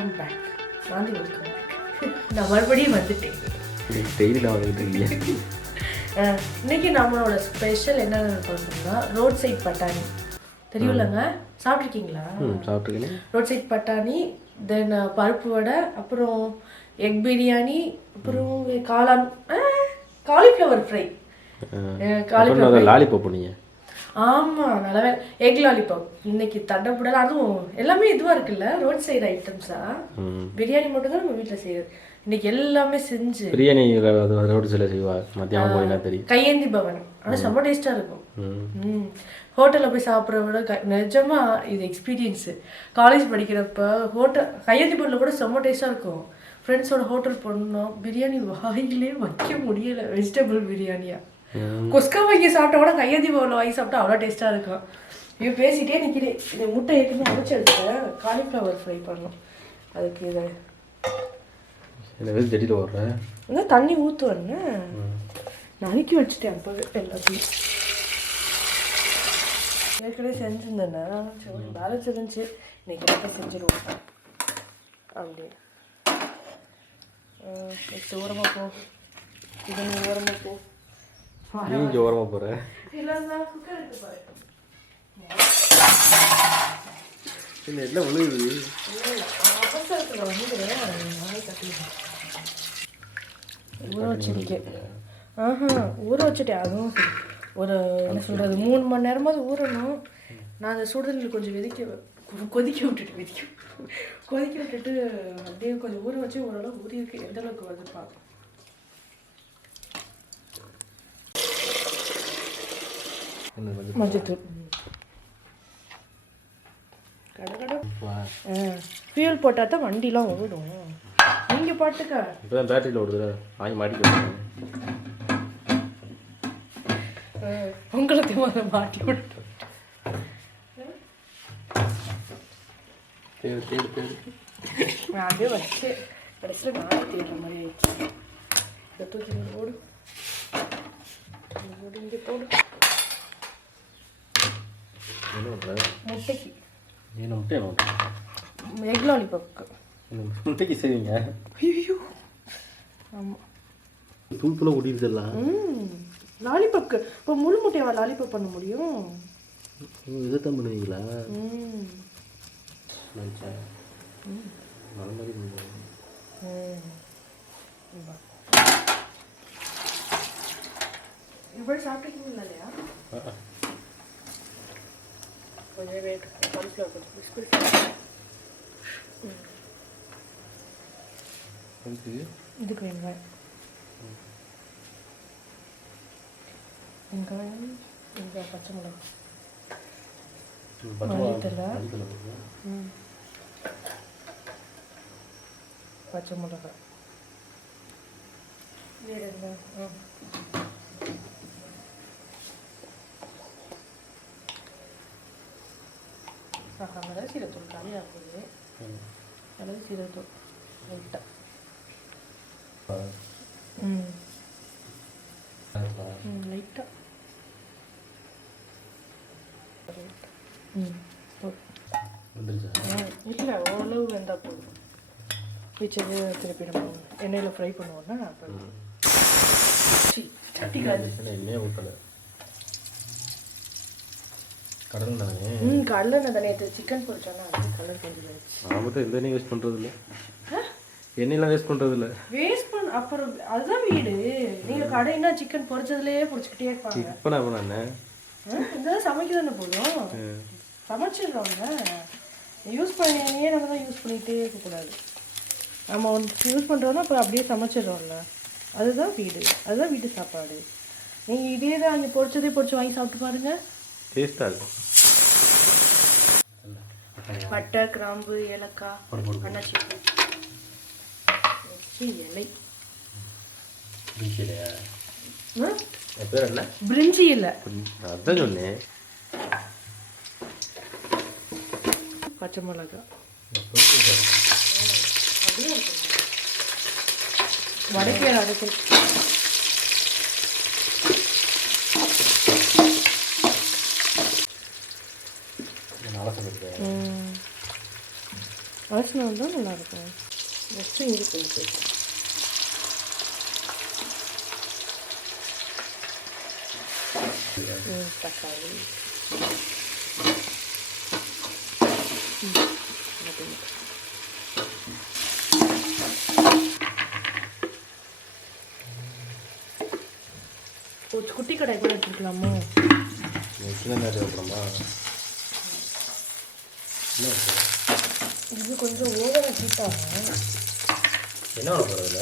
Welcome back Gandhi welcome back நான் மறுபடியும் வந்துட்டேன். டெய்லி நான் இன்னைக்கு நம்மளோட ஸ்பெஷல் என்னென்ன பண்ணுறோம்னா ரோட் சைட் பட்டாணி. தெரியும்லங்க? சாப்பிட்ருக்கீங்களா ம் சாப்பிட்ருக்கேன் ரோட் சைட் பட்டாணி தென் பருப்பு வடை அப்புறம் எக் பிரியாணி அப்புறம் காளான் காலிஃப்ளவர் ஃப்ரை அதை லாலிபாப் நீங்கள் ஆமாம் நல்லாவே எக் லாலிபாப் இன்னைக்கு தட்டப்படல அதுவும் எல்லாமே இதுவாக இருக்குல்ல? ரோட் சைடு ஐட்டம்ஸா பிரியாணி மட்டும் தான் நம்ம வீட்டில் செய்யறது இன்னைக்கு எல்லாமே செஞ்சு. பிரியாணி ரோடு சில செய்வா. மத்தியானம் போனீங்கன்னா தெரியும். கையேந்தி பவன். ஆனால் செம்ம டேஸ்ட்டாக இருக்கும். ஹோட்டலில் போய் சாப்பிட்றத விட க நிஜமா இது எக்ஸ்பீரியன்ஸு காலேஜ் படிக்கிறப்ப ஹோட்டல் கையேந்தி பவனில் கூட செம்ம டேஸ்ட்டாக இருக்கும். ஃப்ரெண்ட்ஸோட ஹோட்டல் போனோம் பிரியாணி வாயிலே வைக்க முடியல. வெஜிடபிள் பிரியாணியா? குஸ்கா வாங்கி சாப்பிட்டா கூட கையேந்தி பவனில் வாங்கி சாப்பிட்டா அவ்வளோ டேஸ்ட்டாக இருக்கும் இது பேசிட்டே நிற்கிறேன் இந்த முட்டை ஏற்கனவே அரைச்சி எடுத்தேன் காலிஃப்ளவர் ஃப்ரை பண்ணணும். அதுக்கு இதை. வெறும் செடியில் ஓடுறேன் வந்து தண்ணி ஊற்றுவேன்னு நறுக்கி வச்சுட்டேன் அப்போவே எல்லாத்தையும். ஏற்கனவே செஞ்சுருந்தேன் பேலன்ஸ் இருந்துச்சு இன்னைக்கு எல்லாத்தையும் செஞ்சுருவோம். அப்படி. நெக்ஸ்ட் ஓரமாக போ. இது ஓரமாக போ. நீ இல்லை இருக்கு பாரு. இல்லை என்ன விழுகுது? ஊற வச்சிருக்கேன் ஆஹா ஊற வச்சுட்டேன் அதுவும் ஒரு என்ன சொல்கிறது மூணு மணி நேரமாவது ஊறணும். நான் அந்த சுடுதண்ணில் கொஞ்சம் வெதிக்க கொதிக்க விட்டுட்டு வெதிக்க கொதிக்க விட்டுட்டு அப்படியே கொஞ்சம் ஊற வச்சு ஓரளவு ஊறி இருக்கு எந்த அளவுக்கு வருது பார்க்கலாம் என்ன கொஞ்சம் மஞ்சத்தூள் ஃபியூல் போட்டால் தான் வண்டிலாம் ஓடும் நீங்கள் பாட்டுக்க இப்போ தான் பேட்டரியில் ஓடுதுல வாங்கி மாட்டிக்க உங்களுக்கு முதல்ல மாட்டி விட்டு தேடு தேடு தேடு நான் அப்படியே வச்சு கடைசியில் நானே தேடுற மாதிரி ஆயிடுச்சு இதை தூக்கி இங்க போடு இங்கே போடு என்ன பண்ணுற முட்டைக்கு என்ன முட்டை என்ன பண்ணுற எக் லாலிபாப்க்கு என்ன முட்டைக்கு செய்வீங்க ஐயோ ஆமாம் தூக்குல ஓடிடுதெல்லாம் ம் லாலிபாப்க்கு இப்போ முழு முட்டையவா லாலிபாப் பண்ண முடியும் இதை தான் பண்ணுவீங்களா நினச்சேன் மாதிரி இருந்தது. இவ்வளோ சாப்பிட்டுருக்கீங்களா இல்லையா கொஞ்சம் வெயிட் காலிஃப்ளவர் கொஞ்சம் பிஸ்கட் எதுக்கு? இதுக்கு வெங்காயம் வெங்காயம் வெங்காயம் பச்சை மிளகா ம், பச்சை மிளகா. மல்லித்தழை. மல்லித்தழை போடுங்க. ம் பச்சை மிளகா வேறு என்ன ஆ ஆஹா மிளகு சீரத்தூள் கம்மியாக போகுது ம். மிளகு சீரத்தூள் லைட்டாக வந்துருச்சா? இல்லை ஓரளவு வெந்தால் போதும். மிச்சது திருப்பி நம்ம எண்ணெயில் ஃப்ரை பண்ணுவோம்னா சட்டி என்ன எண்ணெயே ஊற்றலை கடல் தானே? ம் கடலை நான் நேற்று சிக்கன் பொரிச்சோன்னா அது கலர் கொஞ்சம் நான் மட்டும் எந்த எண்ணெயும் வேஸ்ட் பண்ணுறது இல்லை எண்ணெயெல்லாம் வேஸ்ட் பண்ணுறது இல்லை வேஸ்ட் பண்ண அப்புறம் அதுதான் வீடு. நீங்கள் கடைன்னா சிக்கன் பொரிச்சதுலேயே பிடிச்சிக்கிட்டே இருப்பாங்க. இப்போ நான் பண்ண ஆ, இதெல்லாம் சமைக்க தானே போதும் சமைச்சிடுறோங்க யூஸ் பண்ணியே நம்ம தான் யூஸ் பண்ணிகிட்டே இருக்கக்கூடாது நம்ம ஒன்று யூஸ் பண்ணுறோன்னா அப்புறம் அப்படியே சமைச்சிடுறோம்ல. அதுதான் வீடு. அதுதான் வீட்டு சாப்பாடு. நீங்கள் இதே தான் அங்கே பொரிச்சதே பொரிச்சு வாங்கி சாப்பிட்டு பாருங்க. டேஸ்ட்டாக இருக்கும் பட்டை கிராம்பு ஏலக்காய். வச்சு இலை. பேர் என்ன? பிரிஞ்சி இல்லை அதான் சொன்னேன். பச்சை மிளகா. வடக்கே அடைக்கணும் வாசனை வந்தால் நல்லாயிருக்கும் நெக்ஸ்ட்டு இஞ்சி பூண்டு பேஸ்ட் ம், தக்காளி. குட்டி கடை கூட எடுத்துக்கலாமோ சின்ன நேரம் அப்புறமா என்ன இது கொஞ்சம் ஓவராக ஹீட் ஆகும். என்ன பண்ண போகிறதுல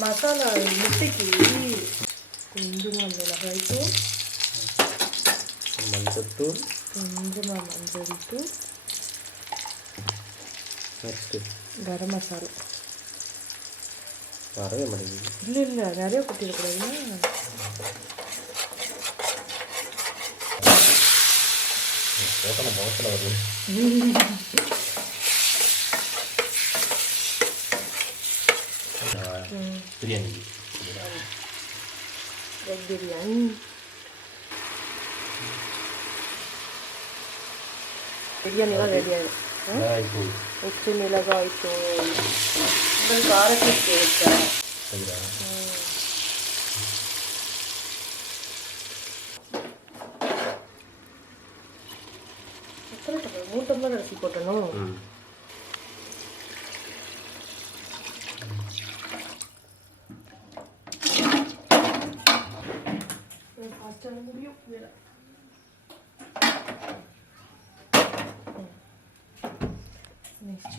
மசாலா முட்டைக்கு கொஞ்சமாக மிளகாய் தூள். மஞ்சத்தூள். கொஞ்சமாக மஞ்சள் தூள். நெக்ஸ்ட்டு. கரம் மசாலா. வரவே மாட்டேங்குது. இல்லை இல்லை நிறைய கொட்டிடக்கூடாதுன்னா போட்டன முகத்தில் வருது பிரியாணி எக் பிரியாணி பிரியாணிலாம் ரெடி ஆகிடும் இப்போ உப்பு மிளகாய் தூள் உங்கள்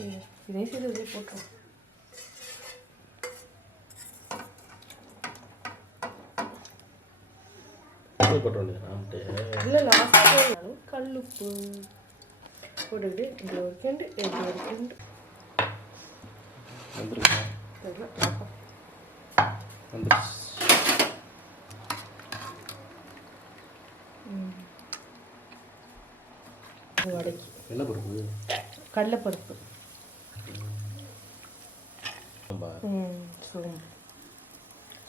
நெக்ஸ்ட்டு இதே சரி இதே போட்டுரும் இல்லை கல்லுப்பு போட்டுக்கிட்டு இதில் ஒரு கிண்டு இதில் ஒரு கிண்டு வடைக்கு கடலைப்பருப்பு ம் சோம்பு.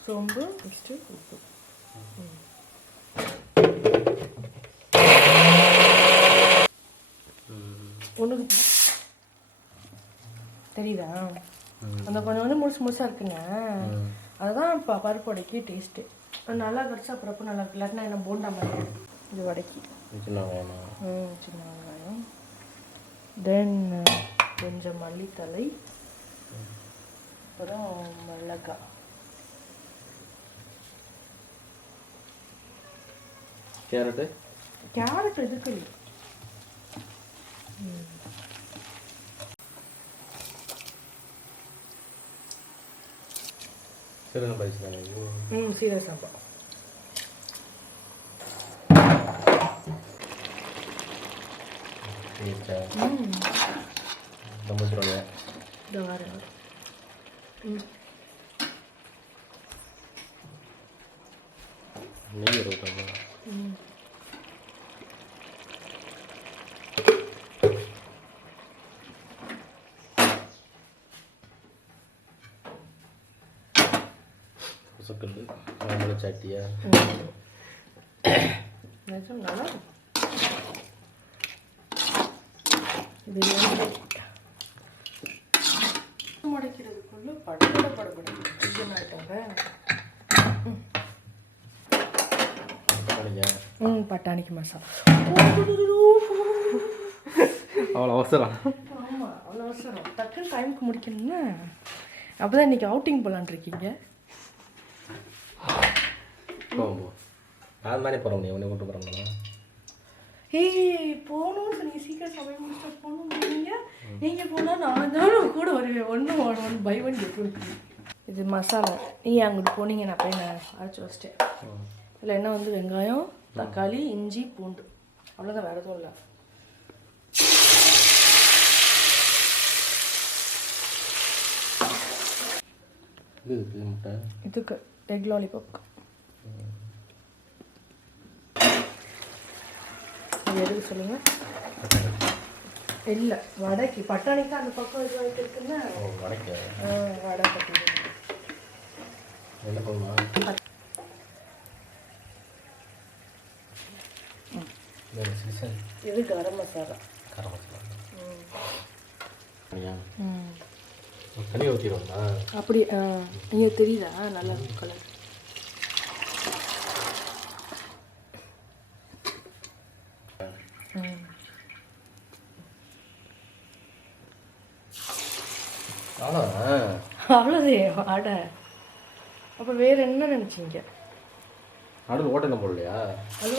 சோம்பு நெக்ஸ்ட்டு உப்பு. ஒன்றுக்கு தெரியுதா? அந்த கொஞ்சம் கொஞ்சம் முழுசு முழுசாக இருக்குங்க. அதுதான் இப்போ பருப்பு வடைக்கு டேஸ்ட்டு நல்லா கடிச்சா அப்புறம் நல்லா இருக்கு. இல்லாட்டினா என்ன போண்டா மாதிரி இது வடைக்கு. ம் சின்ன வெங்காயம். தென் கொஞ்சம் மல்லித்தலை. அப்புறம் மிளகாய் கேரட்டு கேரட் எதுக்கு தானே இது ம் சீரக சாம்பா. ம். ரொம்ப சொல்லுங்க இந்த வாரம் ம் நெய் இருபத்தா ம் புசக்கல் மாம்பழ சாட்டியா? முடைக்கிறதுக்குள்ள படப்பட படப்பட ம் பட்டாணிக்கு மசாலா. அவ்வளோ அவசரம். ஆமாம் அவ்வளோ அவசரம். டக்குன்னு டைமுக்கு முடிக்கணும்னா. அப்போ தான் இன்றைக்கி அவுட்டிங் போகலான் இருக்கீங்க. போவோம் போ அது மாதிரி போகிறோம் நீ உன்னை கூட்டு போகிறோம்னா ஏய் போகணும்னு சொன்னீங்க சீக்கிரம் சமையல் முடிச்சுட்டு போகணும் நீங்கள் நீங்கள் போனால் நான் தான் கூட வருவேன். ஒன்று ஒன் பை ஒன் கெட் இது மசாலா. நீங்கள் அங்கிட்டு போனீங்க நான் போய் நான் அரைச்சி வச்சிட்டேன். இதில் என்ன வந்து? வெங்காயம் தக்காளி இஞ்சி பூண்டு. அவ்வளோதான் வேறு எதுவும் இல்லை. இது இது முட்டை? இதுக்கு எக் லாலிபாப் எதுக்கு சொல்லுங்கள் இல்லை வடைக்கு பட்டாணிக்கு அந்த பக்கம் இது வாங்கிட்டு இருக்குன்னா வடைக்க. வடை சீசன் இது கரம் மசாலா. கரம் மசாலா. அப்படி இங்கே தெரியுதா? நல்லா கலர் அடை அப்போ வேற என்ன நினச்சிங்க? நடுவில் ஓட்டை என்ன போடலையா? அது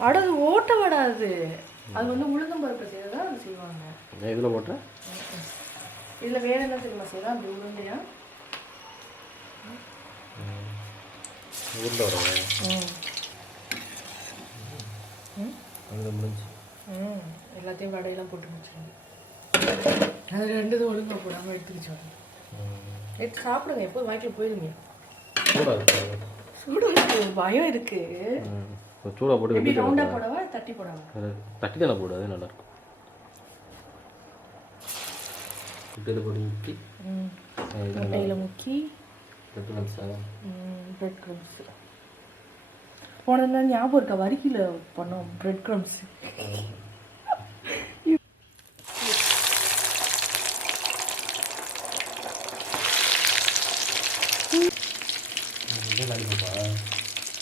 அட அது ஓட்ட வடாது அது வந்து உளுந்தம் பருப்பு செய்ய தான் அது செய்வாங்க இதில் போட்டேன் இதில் வேற என்ன தெரியுமா செய்யலாம் அப்படி உருண்டையா உருண்டை வரும். ம். அங்கே முடிஞ்சு. ம். எல்லாத்தையும் வடையெல்லாம் போட்டு வச்சுருங்க அது ரெண்டு இது ஒழுங்கா போடாமல் எடுத்து வச்சுருங்க எடுத்து சாப்பிடுங்க எப்போ வாய்க்கில் போயிருங்க சூடாக பயம் இருக்கு. சூடாக போட்டு எப்படி ரவுண்டாக போடவா தட்டி போடவா? தட்டி தானே போடு அது நல்லாயிருக்கும் இதில் போட்டு ஊற்றி ம் முட்டையில் முக்கி. பிரெட் க்ரம்ஸ் போனதுல ஞாபகம் இருக்கா? வரிக்கில பண்ணோம் பிரெட் க்ரம்ஸ் இதே லாலிபாப்பா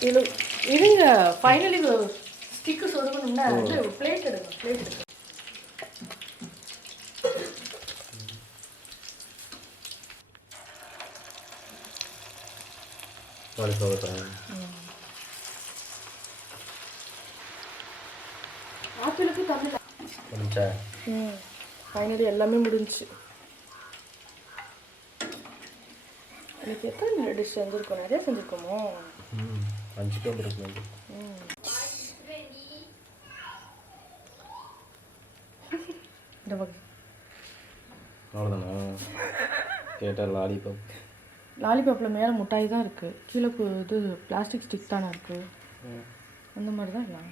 இதில் இருங்க ஃபைனலி ஸ்டிக்கு சொருகணும்னா வந்து பிளேட் எடுங்க பிளேட் எடுங்க ஆப்பிளுக்கு தமிழ் முடிஞ்சா? ஃபைனலி எல்லாமே முடிஞ்சுச்சு எனக்கு எத்தனை டிஷ் செஞ்சுருக்கோம்? நிறைய செஞ்சுருக்கோமோ? வகை அவ்வளோதானா கேட்டால் லாலிபாப் லாலிபாப்பில் மேலே முட்டாய் தான் இருக்குது கீழே இது பிளாஸ்டிக் ஸ்டிக் தானே இருக்குது அந்த மாதிரி தான் எல்லாம்.